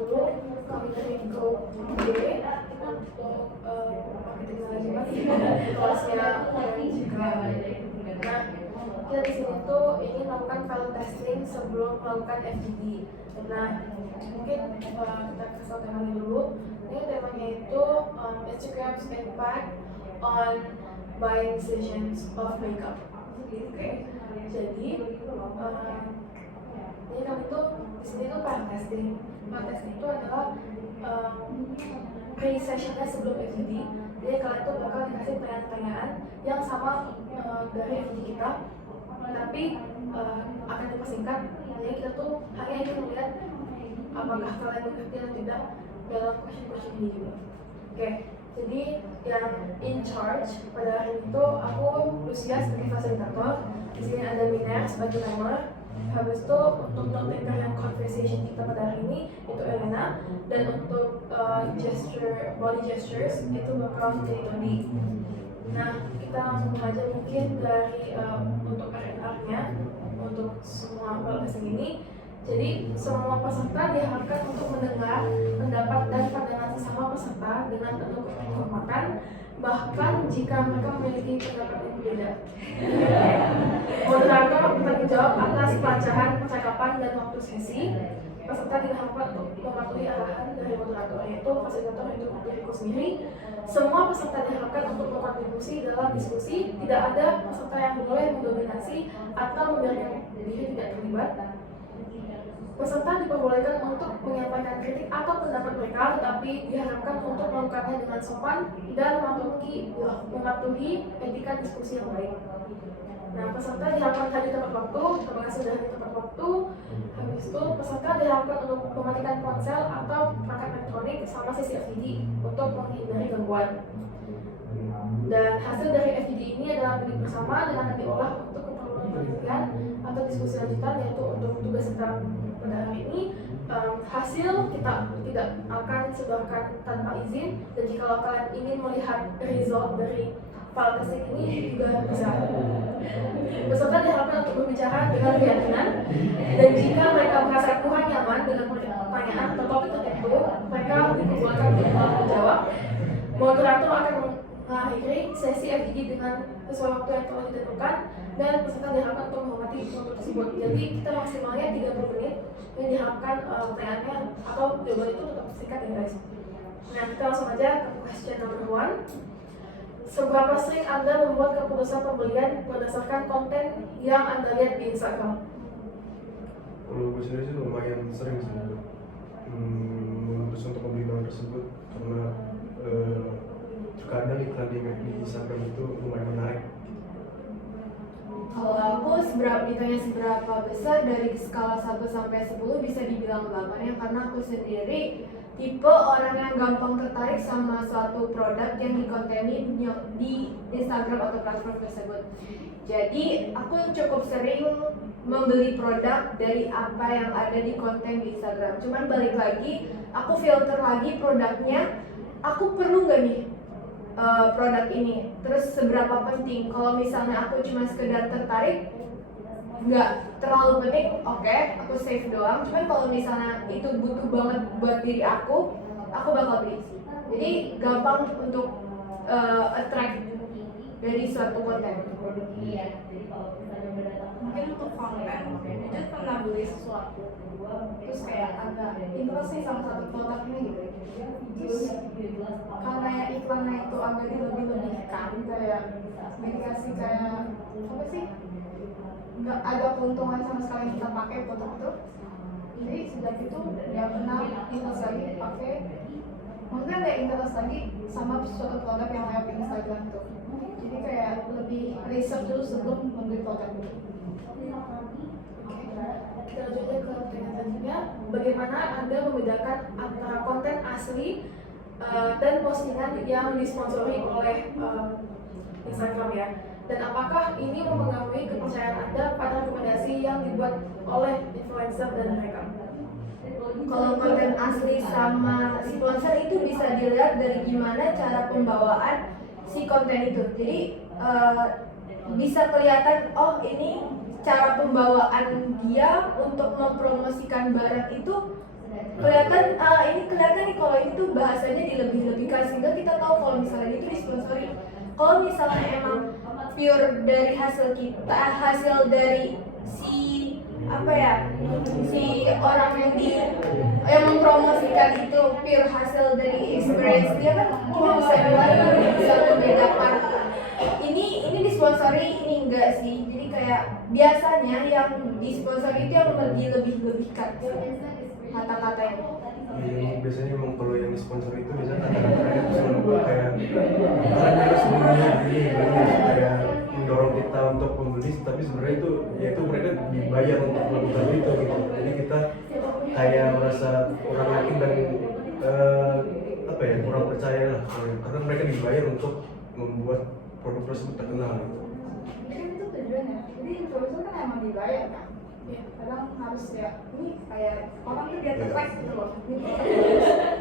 dulu kami dari Go D untuk marketing management kelasnya juga. Nah, kita di sini tuh ingin melakukan value testing sebelum melakukan FGD. Nah, mungkin kita kasih tahu temanya dulu. Ini temanya itu Instagram's impact on buying decisions of makeup. Oke, jadi ini kami tuh di sini tuh value testing. Value testing itu adalah pre-sessionnya sebelum FGD. Jadi kalian tuh bakal dikasih pertanyaan-pertanyaan yang sama dari FGD kita, tapi akan dipersingkat. Jadi kita tuh hanya ingin melihat apakah kalian mengerti atau tidak dalam question-question ini juga. Oke, jadi yang in charge pada hari itu aku Lucia sebagai fasilitator. Di sini ada Miner sebagai timer. Habis itu untuk note taker yang conversation kita pada hari ini itu Elena, dan untuk body gestures itu bakal jadi Tony. Nah, kita langsung aja mungkin dari untuk R&R-nya untuk semua podcast ini. Jadi semua peserta diharapkan untuk mendengar pendapat dan pandangan sesama peserta dengan penuh penghormatan, bahkan jika mereka memiliki pendapat yang berbeda. Moderator bertanggung jawab atas pelancaran percakapan dan waktu sesi. Peserta diharapkan untuk mematuhi arahan dari moderator, yaitu fasilitator itu diriku sendiri. Semua peserta diharapkan untuk berkontribusi dalam diskusi. Tidak ada peserta yang boleh mendominasi atau membiarkan diri tidak terlibat. Peserta diperbolehkan untuk menyampaikan kritik atau pendapat mereka, tetapi diharapkan untuk melakukannya dengan sopan dan mematuhi etika diskusi yang baik. Nah, peserta diharapkan hadir tepat waktu. Terima kasih sudah hadir tepat waktu. Habis itu, peserta diharapkan untuk mematikan ponsel atau perangkat elektronik selama sesi FGD untuk menghindari gangguan. Dan hasil dari FGD ini adalah milik bersama dan akan diolah untuk keperluan penelitian atau diskusi lanjutan, yaitu untuk tugas kita pada hari ini. Hasil kita tidak akan sebarkan tanpa izin, dan jika kalian ingin melihat result dari file testing ini juga bisa. Peserta diharapkan untuk berbicara dengan keyakinan, dan jika mereka merasa kurang nyaman dengan pertanyaan atau topik tertentu, mereka diperbolehkan untuk menjawab. Moderator akan mengakhiri sesi FGD dengan sesuai waktu yang telah ditentukan, dan peserta diharapkan untuk menghormati waktu tersebut. Jadi kita maksimalnya 30 menit, dan diharapkan pertanyaannya atau jawaban itu tetap singkat ya guys. Nah, kita langsung aja ke question number 1. Seberapa sering Anda membuat keputusan pembelian berdasarkan konten yang Anda lihat di Instagram? Kalau gue sendiri sih lumayan sering sih memutus untuk membeli barang tersebut, karena terkadang iklan di Instagram itu lumayan menarik. Kalau aku ditanya seberapa besar dari skala 1 sampai 10 bisa dibilang 8 ya, karena aku sendiri tipe orang yang gampang tertarik sama suatu produk yang dikonteni di Instagram atau platform tersebut. Jadi aku cukup sering membeli produk dari apa yang ada di konten di Instagram. Cuman balik lagi, aku filter lagi produknya, aku perlu nggak nih produk ini, terus seberapa penting. Kalau misalnya aku cuma sekedar tertarik, nggak terlalu penting, oke, aku save doang. Cuman kalau misalnya itu butuh banget buat diri aku bakal beli. Jadi gampang untuk attract dari suatu konten. Mungkin untuk konten, Jujur pernah beli sesuatu, terus kayak agak interest nih sama satu produk ini gitu. Terus karena iklannya itu agak dilebih-lebihkan, kayak dikasih kayak apa sih? Nggak ada keuntungan sama sekali yang kita pakai produk itu. Jadi sejak itu ya pernah interest lagi pakai. Maksudnya kayak interest lagi sama suatu produk yang lewat Instagram tuh. Jadi kayak lebih research dulu sebelum membeli produk itu. Kita lanjut ke pertanyaan selanjutnya. Bagaimana Anda membedakan antara konten asli dan postingan yang disponsori oleh Instagram ya? Dan apakah ini mempengaruhi kepercayaan Anda pada rekomendasi yang dibuat oleh influencer dan mereka? Kalau konten asli sama sponsor itu bisa dilihat dari gimana cara pembawaan si konten itu. Jadi bisa kelihatan, oh ini cara pembawaan dia untuk mempromosikan barang itu kelihatan ini kelihatan nih kalau itu bahasanya dilebih-lebihkan sehingga kita tahu kalau misalnya itu disponsori. Kalau misalnya emang pure dari hasil kita, hasil dari si apa ya, si orang yang mempromosikan itu pure hasil dari experience dia kan, kita bisa bilang bisa membedakan ini disponsori, ini enggak sih. Jadi kayak biasanya yang disponsori itu yang lebih-lebihkan kata-katanya. Biasanya emang kalau yang sponsor itu biasanya kata-katanya itu selalu kayak caranya sebenarnya ini kayak mendorong kita untuk membeli, tapi sebenarnya itu ya itu mereka dibayar untuk melakukan itu gitu. Jadi kita kayak merasa kurang yakin dan apa ya, kurang percaya lah karena mereka dibayar untuk membuat produk tersebut terkenal gitu. Mungkin itu tujuannya. Jadi influencer kan emang dibayar kan. Kadang harus ya, ini kayak orang tuh dia tertarik gitu loh.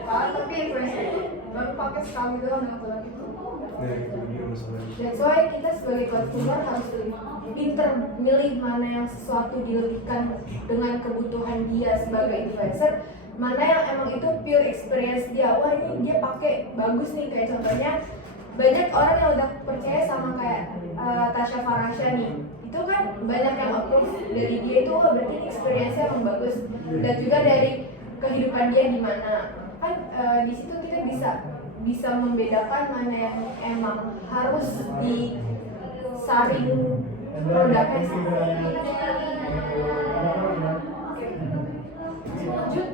Tapi influencer itu baru pakai sekali doang dengan produk itu. Nah itu dia masalahnya. That's why kita sebagai consumer harus lebih pinter milih mana yang sesuatu dilebihkan dengan kebutuhan dia sebagai influencer, mana yang emang itu pure experience dia. Wah ini dia pakai bagus nih, kayak contohnya banyak orang yang udah percaya sama kayak Tasya Farasya nih, itu kan banyak yang approve dari dia itu, wah berarti experience-nya emang bagus, dan juga dari kehidupan dia di mana kan di situ kita bisa membedakan mana yang emang harus disaring produknya sih. Lanjut,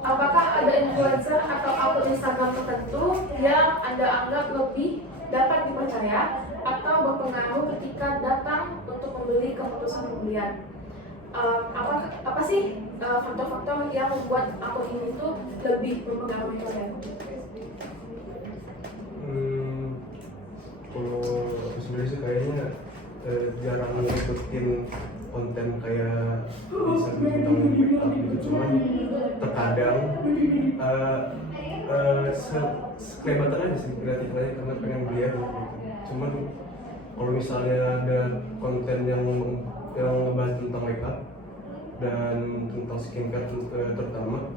apakah ada influencer atau akun Instagram tertentu yang Anda anggap lebih dapat dipercaya atau berpengaruh ketika datang untuk membeli keputusan pembelian? Apa sih faktor-faktor yang membuat akun ini tuh lebih mempengaruhi kalian? Kalau aku sendiri sih kayaknya jarang ngikutin konten kayak bisa tentang make up gitu, cuman terkadang kelebatan aja sih kreatif aja karena pengen beli aja gitu. Cuman kalau misalnya ada konten yang ngebahas tentang make up dan tentang skincare terutama,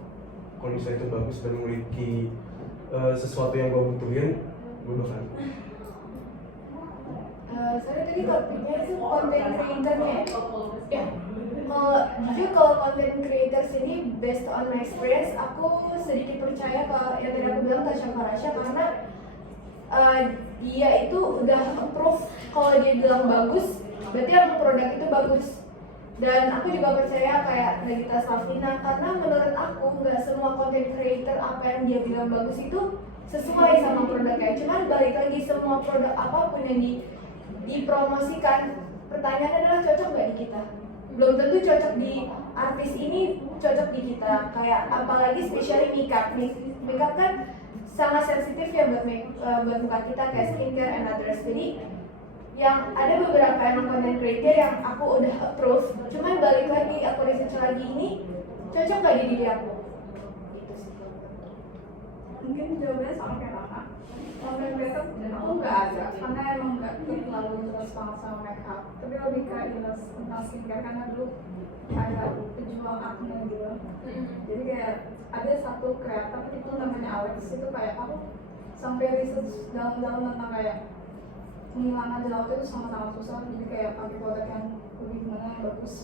kalau misalnya itu bagus dan memiliki sesuatu yang gue butuhin, gue bakal. Sorry tadi topiknya itu konten creatornya ya? Ya, Jujur kalau content creators ini based on my experience, aku sedikit percaya kalau yang tadi aku bilang Tasya Farasya, karena dia itu udah approve kalau dia bilang bagus, berarti emang produk itu bagus. Dan aku juga percaya kayak Nagita Slavina, karena menurut aku nggak semua content creator apa yang dia bilang bagus itu sesuai sama produknya. Cuman balik lagi, semua produk apapun yang dipromosikan, pertanyaannya adalah cocok nggak di kita. Belum tentu cocok di artis ini, cocok di kita. Kayak apalagi especially makeup kan sangat sensitif ya buat muka kita, kayak skincare and others. Jadi yang ada beberapa emang content creator yang aku udah approve, cuman balik lagi aku research lagi, ini cocok nggak di diri aku. Gitu sih. Mungkin jawabannya sama kayak Rana. Konten creator aku nggak ada, karena emang nggak terlalu interest banget sama makeup. Tapi lebih ke interest tentang skincare, karena dulu ada pejuang acne gitu. Jadi kayak ada satu kreator itu namanya Alex, itu kayak aku sampai research dalam-dalam tentang kayak penghilangan jerawat itu sangat-sangat susah. Jadi kayak pakai produk yang lebih gimana yang bagus.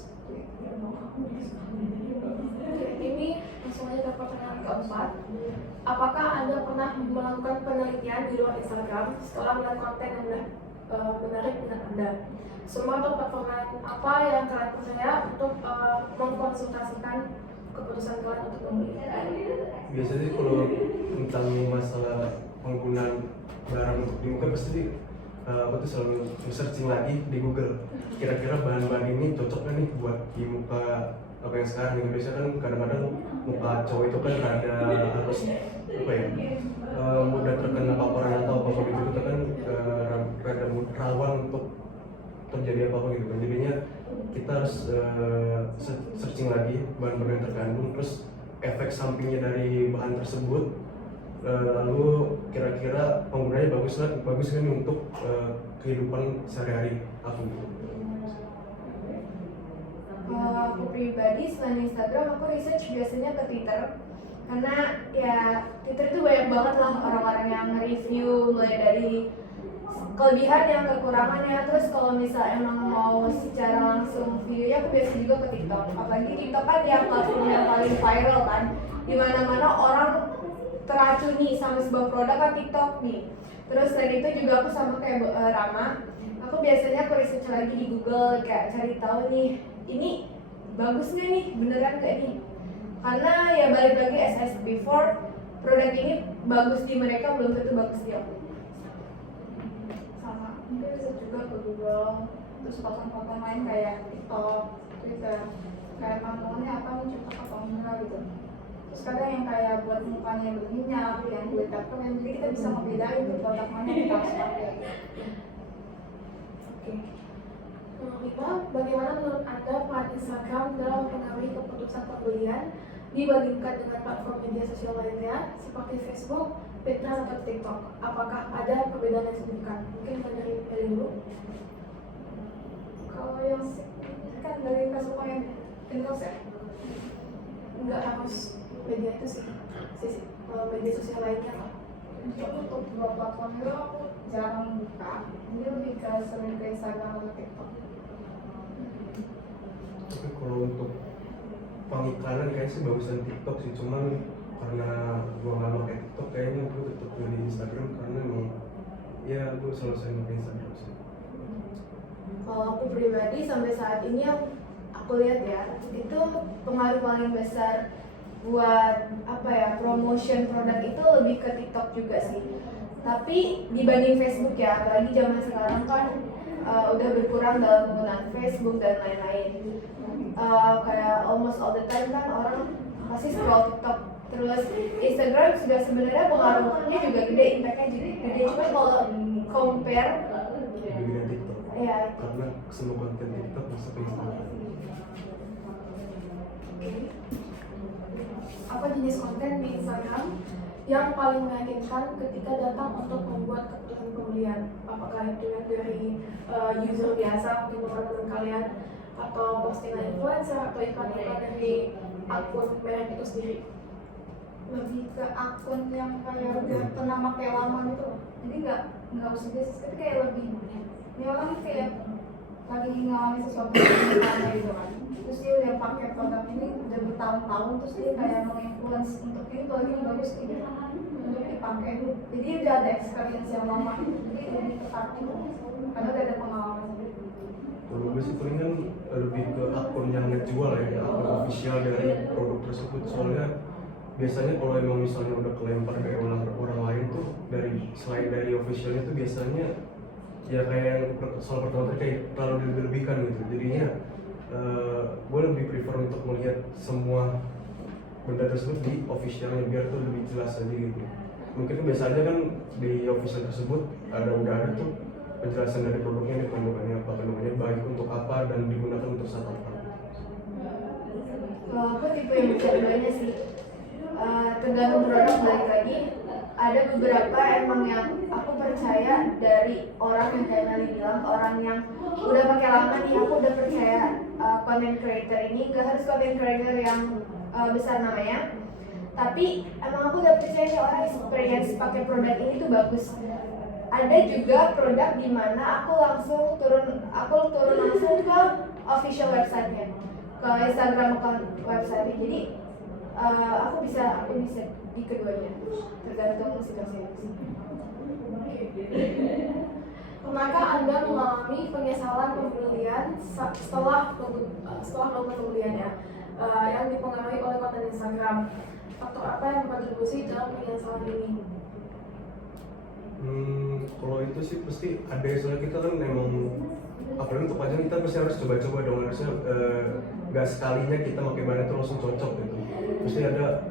ini langsung aja ke pertanyaan keempat. Apakah Anda pernah melakukan penelitian di luar Instagram setelah melihat konten yang menarik minat Anda? Semua atau platform lain apa yang kalian percaya untuk mengkonsultasikan keputusan kalian untuk membeli? Biasanya sih kalau tentang masalah penggunaan barang untuk di muka pasti aku tuh selalu searching lagi di Google, kira-kira bahan-bahan ini cocok nih buat di muka apa yang sekarang gitu. Biasanya kan kadang-kadang muka cowok itu kan harus apa ya, mudah terkena paparan atau apa gitu, kita kan rada rawan untuk terjadi apa gitu kan. Jadinya kita harus searching lagi bahan-bahan yang terkandung, terus efek sampingnya dari bahan tersebut, lalu kira-kira penggunanya bagus kan untuk kehidupan sehari-hari aku gitu. Kalau aku pribadi selain Instagram, aku research biasanya ke Twitter. karena ya Twitter itu banyak banget lah orang-orang yang review mulai dari kelebihan yang kekurangannya. Terus kalau misal emang mau secara langsung videonya, aku biasa juga ke TikTok. Apalagi TikTok kan yang platform yang paling viral kan, dimana-mana orang teracuni sama sebuah produk kan TikTok nih. Terus selain itu juga aku sama kayak Rama, aku biasanya aku research lagi di Google, kayak cari tahu nih ini bagus nggak nih, beneran nggak nih. Karena ya balik lagi as before, produk ini bagus di mereka belum tentu bagus di aku. Sama mungkin bisa juga ke Google, terus platform-platform lain kayak TikTok, Twitter, kayak pantulannya apa nih, cocok apa enggak gitu. Terus kadang yang kayak buat mukanya yang berminyak, yang kulit yang jadi kita bisa membedain tuh produk mana yang kita harus pakai. Oke. Nomor 5, bagaimana menurut Anda peran Instagram dalam mempengaruhi keputusan pembelian dibandingkan dengan platform media sosial lainnya seperti Facebook, Pinterest, atau TikTok? Apakah ada perbedaan yang signifikan? Mungkin kita dari Eli dulu. Kalau yang signifikan dari Facebook yang Pinterest ya, Nggak harus media itu sih, media sosial lainnya lah. untuk dua platform itu aku jarang buka, ini lebih ke sering ke Instagram atau TikTok. Tapi kalau untuk pengiklanan kayaknya sih bagusan TikTok sih, cuman karena gua nggak pakai TikTok kayaknya gua tetap pilih Instagram karena emang ya gua selalu sering pakai Instagram sih. Kalau aku pribadi sampai saat ini yang aku lihat ya, itu pengaruh paling besar buat apa ya, promotion produk itu lebih ke TikTok juga sih. Tapi dibanding Facebook ya, apalagi zaman sekarang kan udah berkurang dalam penggunaan Facebook dan lain-lain. Kayak almost all the time kan orang pasti scroll TikTok. Terus Instagram juga sebenarnya pengaruhnya juga gede, impactnya juga gede. Cuma kalau compare Lebih dari TikTok ya, karena semua konten TikTok masuk ke Instagram. Apa jenis konten di Instagram yang paling meyakinkan ketika datang untuk membuat keputusan pembelian? Apakah itu yang dari user biasa, mungkin teman-teman kalian, atau postingan influencer, atau iklan-iklan dari akun merek itu sendiri? Lebih ke akun yang kayak udah pernah pakai lama gitu loh. Jadi nggak usah bisnis, tapi kayak lebih ini orang kayak lagi ngalamin sesuatu yang lama gitu kan. Terus dia udah pakai produk ini udah bertahun-tahun, terus dia kayak menginfluence untuk ini kalau ini bagus ini untuk dipakai. Jadi udah ada experience yang lama, jadi lebih tertarik karena udah ada pengalaman sendiri. Kalau gue sih palingan lebih ke akun yang ngejual ya, akun official dari produk tersebut. Soalnya biasanya kalau emang misalnya udah kelempar dari orang lain tuh, selain dari officialnya tuh biasanya ya kayak yang soal pertama tadi kayak terlalu dilebihkan gitu. Jadinya gue lebih prefer untuk melihat semua benda tersebut di officialnya biar tuh lebih jelas aja gitu. Mungkin biasanya kan di official tersebut udah ada tuh penjelasan dari produknya, kandungannya apa, kandungannya baik untuk apa dan digunakan untuk saat apa. kalau aku tipe yang keduanya sih, tergantung produk. Balik lagi, ada beberapa emang yang aku percaya dari orang yang kayak Nali bilang, orang yang udah pakai lama nih, aku udah percaya content creator ini. Gak harus content creator yang besar namanya, tapi emang aku udah percaya nih orang experience pakai produk ini tuh bagus. Ada juga produk di mana aku turun langsung ke official website-nya, ke Instagram account website-nya. Jadi aku bisa di keduanya, tergantung situasi. Pernahkah Anda mengalami penyesalan pembelian setelah melakukan pembeliannya yang dipengaruhi oleh konten Instagram? Faktor apa yang berkontribusi dalam penyesalan ini? Kalau itu sih pasti ada, soalnya kita kan memang apalagi untuk pajang kita pasti harus coba-coba dong, harusnya gak sekalinya kita pakai barang itu langsung cocok gitu. Pasti ada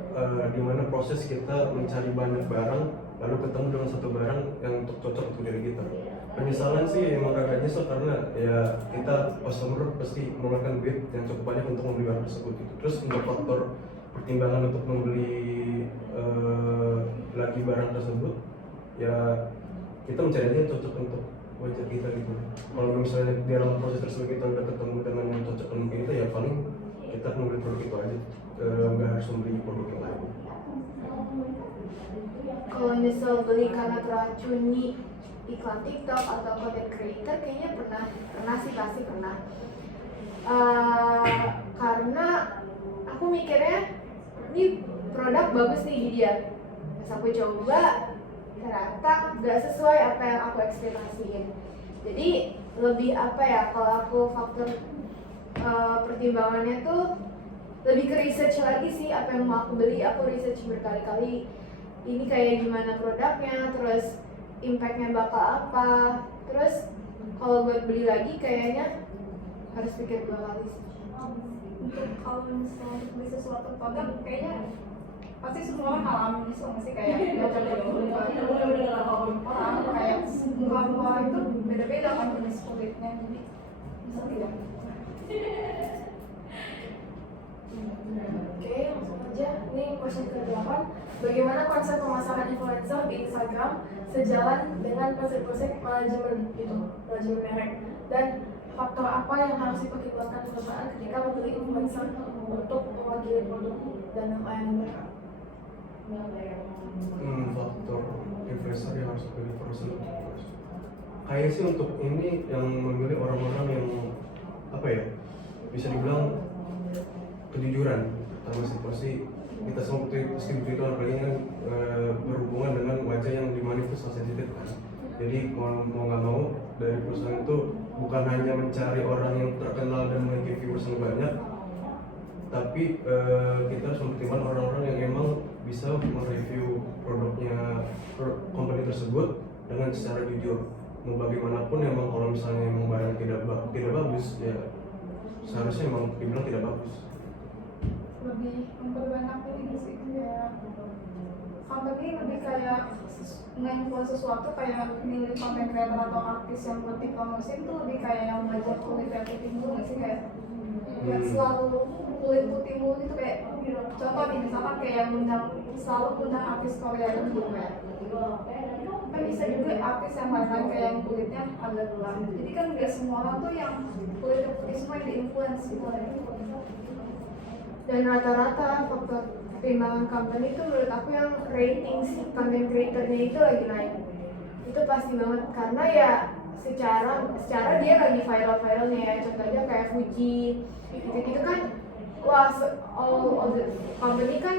dimana proses kita mencari banyak barang lalu ketemu dengan satu barang yang untuk cocok untuk diri kita. Penyesalan sih emang agak nyesel karena ya kita customer pasti mengeluarkan duit yang cukup banyak untuk membeli barang tersebut gitu. Terus untuk faktor pertimbangan untuk membeli lagi barang tersebut, ya kita mencari aja yang cocok untuk wajah kita gitu. Kalau misalnya di dalam proses tersebut kita udah ketemu dengan yang cocok dengan kita, ya paling kita membeli produk itu aja, nggak harus membeli produk yang lain. kalau nyesel beli karena teracuni iklan TikTok atau content creator, kayaknya pernah sih, pasti pernah. Karena aku mikirnya ini produk bagus nih di dia, pas aku coba ternyata gak sesuai apa yang aku ekspektasiin. Jadi lebih apa ya, kalau aku faktor pertimbangannya tuh lebih ke research lagi sih apa yang mau aku beli. Aku research berkali-kali ini kayak gimana produknya, terus impactnya bakal apa, terus kalau buat beli lagi kayaknya harus pikir 2 kali sih. Untuk kalau misalnya untuk beli sesuatu produk kayaknya pasti semua orang ngalamin itu nggak sih, kayak orang kayak semua itu beda-beda kan jenis kulitnya, jadi bisa tidak. Oke, langsung aja. Ini question ke-8. Bagaimana konsep pemasaran influencer di Instagram sejalan dengan konsep-konsep manajemen merek, dan faktor apa yang harus dipertimbangkan perusahaan ketika membeli influencer untuk mewakili produk dan layanan mereka? Faktor influencer yang harus dipilih perusahaan. Kayak sih untuk ini yang memilih orang-orang yang apa ya, bisa dibilang kejujuran. Pertama sih pasti kita semua pasti begitu, apalagi kan berhubungan dengan wajah yang dimana itu sensitif kan. Jadi mau nggak mau dari perusahaan itu bukan hanya mencari orang yang terkenal dan memiliki viewers yang banyak, tapi kita harus mempertimbangkan orang-orang yang emang bisa mereview produknya company tersebut dengan secara jujur. Mau bagaimanapun emang kalau misalnya emang barang tidak bagus ya seharusnya emang dibilang tidak bagus. Lebih memperbanyak ini sih, kayak company lebih kayak nge-influence sesuatu, kayak milih content creator atau artis yang buat dipromosin tuh lebih kayak yang belajar kulit putih mulu nggak sih, kayak nggak selalu kulit putih mulu gitu. Kayak contoh nih, misalkan kayak selalu undang artis Korea gitu kayak kan bisa juga artis yang lain-lain kayak yang kulitnya agak gelap, jadi kan nggak semua orang tuh yang kulit putih semua yang di-influence gitu. Dan rata-rata faktor pertimbangan company itu menurut aku yang rating si content creatornya itu lagi naik. Itu pasti banget, karena ya secara dia lagi viral-viralnya ya. Contohnya kayak Fuji gitu-gitu kan, wah all the company kan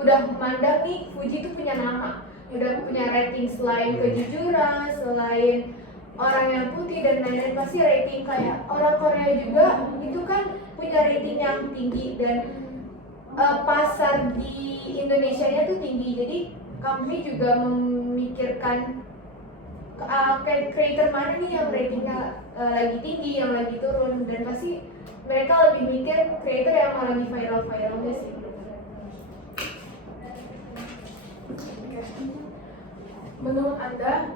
udah mandang nih Fuji itu punya nama, udah punya rating, selain kejujuran, selain orang yang putih dan lain-lain, pasti rating. Kayak orang Korea juga itu kan punya rating yang tinggi, dan pasar di Indonesia-nya tuh tinggi. Jadi kami juga memikirkan creator mana nih yang ratingnya lagi tinggi, yang lagi turun, dan pasti mereka lebih mikir creator yang lagi viral-viralnya sih. Menurut Anda,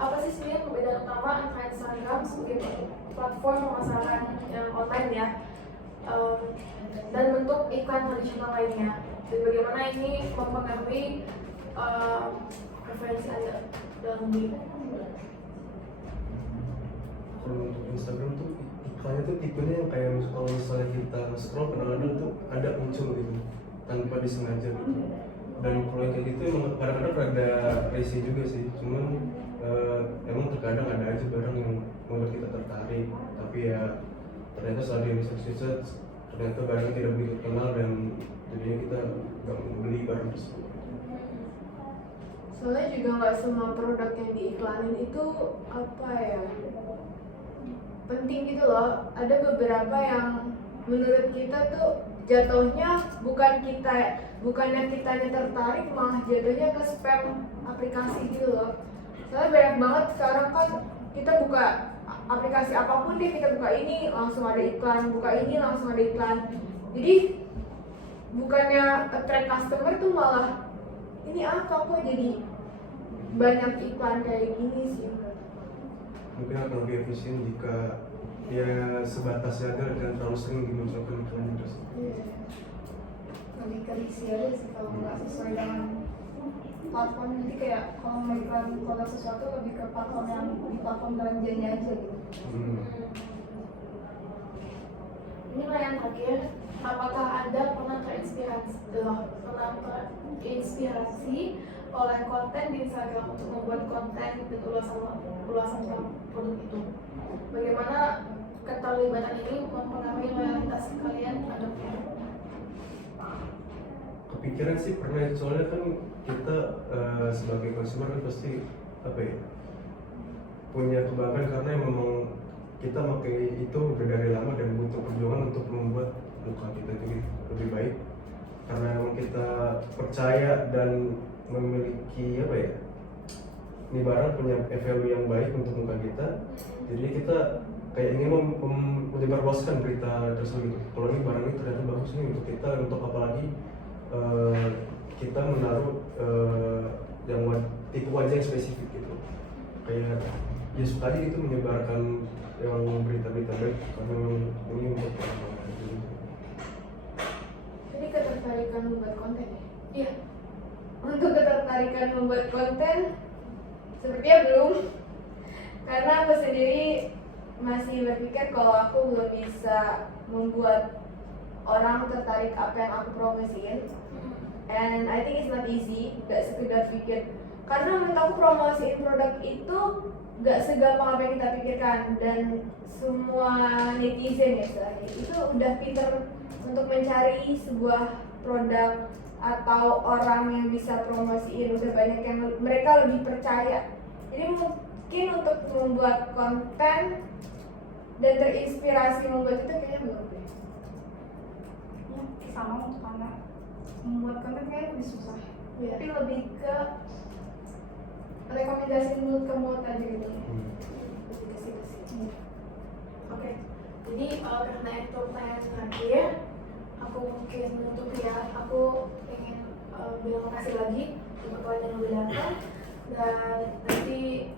apa sih sebenarnya perbedaan utama antara Instagram sebagai platform pemasaran yang online ya, dan bentuk iklan tradisional lainnya, dan bagaimana ini mempengaruhi preferensi Anda dalam beli? Kalau untuk Instagram tuh iklannya tuh tipenya yang kayak kalau misalnya kita scroll kadang-kadang tuh ada muncul gitu tanpa disengaja gitu. Dan kalau yang kayak gitu emang kadang-kadang rada risih juga sih, cuman emang terkadang ada aja barang yang membuat kita tertarik, tapi ya ternyata setelah di research ternyata barangnya tidak begitu kenal dan jadinya kita nggak membeli barang tersebut. Soalnya juga nggak semua produk yang diiklanin itu apa ya, penting gitu loh. Ada beberapa yang menurut kita tuh jatuhnya bukannya kitanya tertarik, malah jatuhnya ke spam aplikasi gitu loh. Soalnya banyak banget sekarang kan, kita buka aplikasi apapun deh, kita buka ini langsung ada iklan, buka ini langsung ada iklan. Jadi bukannya attract customer tuh malah ini apa kok jadi banyak iklan kayak gini sih. Mungkin akan lebih efisien jika ya sebatas saja dan terlalu sering dimunculkan iklan terus. Lebih ke risih aja sih kalau nggak sesuai dengan platform. Jadi kayak kalau mau iklan produk sesuatu lebih ke platform yang di platform belanjanya aja gitu. Ini pertanyaan terakhir, apakah Anda pernah terinspirasi oleh konten di Instagram untuk membuat konten dan ulasan tentang produk itu. Bagaimana keterlibatan ini mempengaruhi loyalitas kalian terhadapnya? Kepikiran sih pernah, soalnya kan kita sebagai konsumer kan pasti apa ya, punya kebanggaan karena memang kita pakai itu udah dari lama dan butuh perjuangan untuk membuat muka kita itu lebih baik, karena memang kita percaya dan memiliki apa ya, ini barang punya value yang baik untuk muka kita, jadi kita kayak ingin menyebarluaskan berita tersebut gitu. Kalau ini barang ini ternyata bagus nih untuk kita, untuk apalagi kita menaruh yang tipe wajah yang spesifik gitu, kayak ya suka aja gitu menyebarkan yang berita-berita baik karena ini untuk orang-orang gitu. Jadi ketertarikan membuat konten ya? Iya. Untuk ketertarikan membuat konten sepertinya belum, karena aku sendiri masih berpikir kalau aku belum bisa membuat orang tertarik apa yang aku promosiin. And I think it's not easy, gak sekedar pikir, karena menurut aku promosiin produk itu gak segampang apa yang kita pikirkan, dan semua netizen ya istilahnya itu udah pinter untuk mencari sebuah produk atau orang yang bisa promosiin, udah banyak yang mereka lebih percaya. Jadi mungkin untuk membuat konten dan terinspirasi membuat itu kayaknya belum deh. Ya, sama untuk anak membuat konten kayaknya lebih susah. Iya. Tapi lebih ke rekomendasi mulut ke mulut aja gitu. Oke. Jadi karena itu pertanyaan terakhir, aku mungkin menutup ya. Aku ingin bilang makasih lagi untuk kalian yang udah datang, dan nanti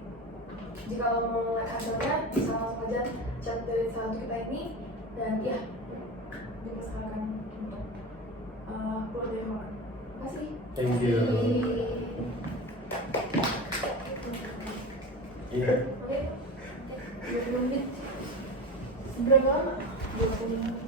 jika lo mau melihat hasilnya bisa langsung aja chat dari salah satu kita ini, dan ya dipersilakan untuk keluar dari ruangan. Terima kasih. Thank you. Iya. Oke. 20 menit. Seberapa lama? 20 menit.